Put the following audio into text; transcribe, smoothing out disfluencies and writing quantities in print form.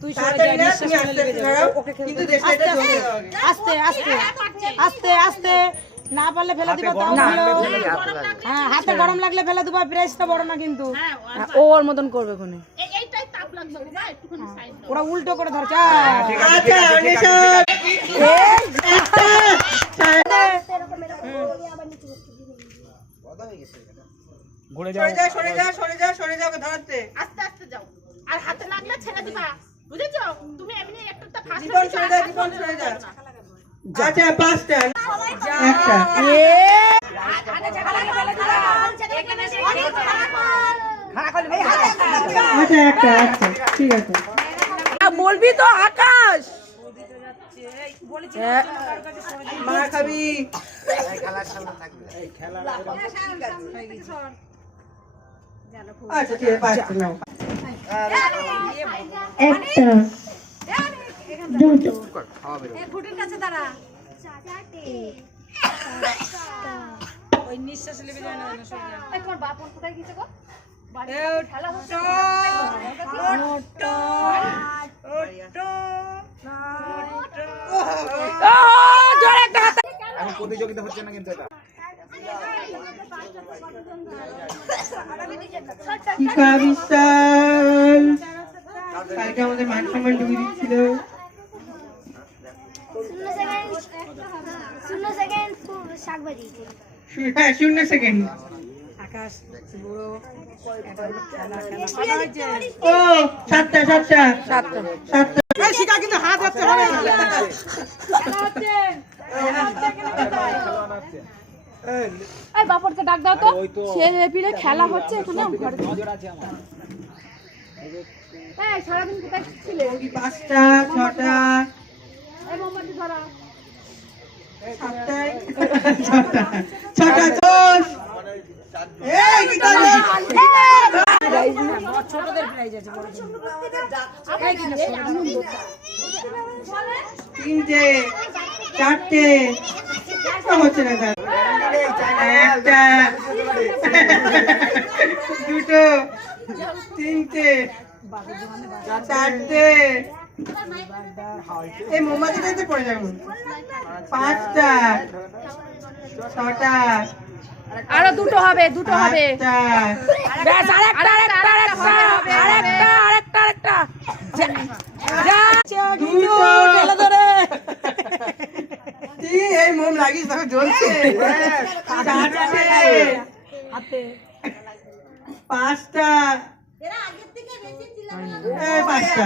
তুই সরে যা, নিঃশ্বাস ফেলে লেগে যাবে। ওকে কিন্তু আস্তে আস্তে আস্তে আস্তে, না পারলে ফেলে দিবা তাও ভালো। হ্যাঁ, হাতে গরম লাগলে ফেলে দিবা, প্রেসটা বড় না কিন্তু। ও ওর মতন করবে কোনে, এইটাই তাপ লাগবে বাবা, একটুখানি সাইড দাও। ওরা উল্টো করে ধরছে। আচ্ছা অনিশা, ঘুরে যাও, সরে যা, সরে যা, সরে যাও, ধরতে আস্তে আস্তে যাও, আর হাতে লাগলে ছেড়ে দিবা, বুঝেছো? তুমি এমনি একটা ফাস্ট জীবন সরে যা, জীবন সরে যা। আচ্ছা পাঁচটা, একটা আচ্ছা একটা, আচ্ছা ঠিক আছে। বলবি তো আকাশ, মার খাবি। আচ্ছা ঠিক আছে, পাঁচটা নাও। একটা দুটো ঘুটির কাছে দাঁড়া, ওই নিঃশ্বাস লেগে যায় না, সরে যা। তোমার বাপ কোথায় গেছে গো? এখন প্রতিযোগিতা হচ্ছে না কিন্তু এটা। শিখা বিশ্বাস কালকে আমাদের মান সম্মান ডুবি দিচ্ছিল। 0 সেকেন্ড। আকাশ বুড়ো ও সাতটা সাতটা সাতটা সাতটা। এই শিখা কিন্তু হাত রাখতে হবে না। এই বাপরকে ডাক দাও তো, সে হেপিলে খেলা হচ্ছে এখানে ঘরে। এই সারাদিন কোথায় ছিলে? পাঁচটা ছটা এই মোমবাতি ধরা। সাতটায় ছটা ছটা দশ। এই কি করছিস? ছোটদের প্রাইজ আছে, বড় তিনটে চারটে হচ্ছে না স্যার। একটা দুটো তিনটে চারটে, এই মোমবাতিটাতে পড়ে যাবে। পাঁচটা ছটা আরো দুটো হবে, দুটো হবে। আটটা ব্যাস, আরেকটা আরেকটা আরেকটা আরেকটা আরেকটা আরেকটা যা দুটো ঠেলে ধরে। কি এই মোম লাগিস তখন জ্বলছে। চারটে হাতে পাঁচটা এই পাঁচটা।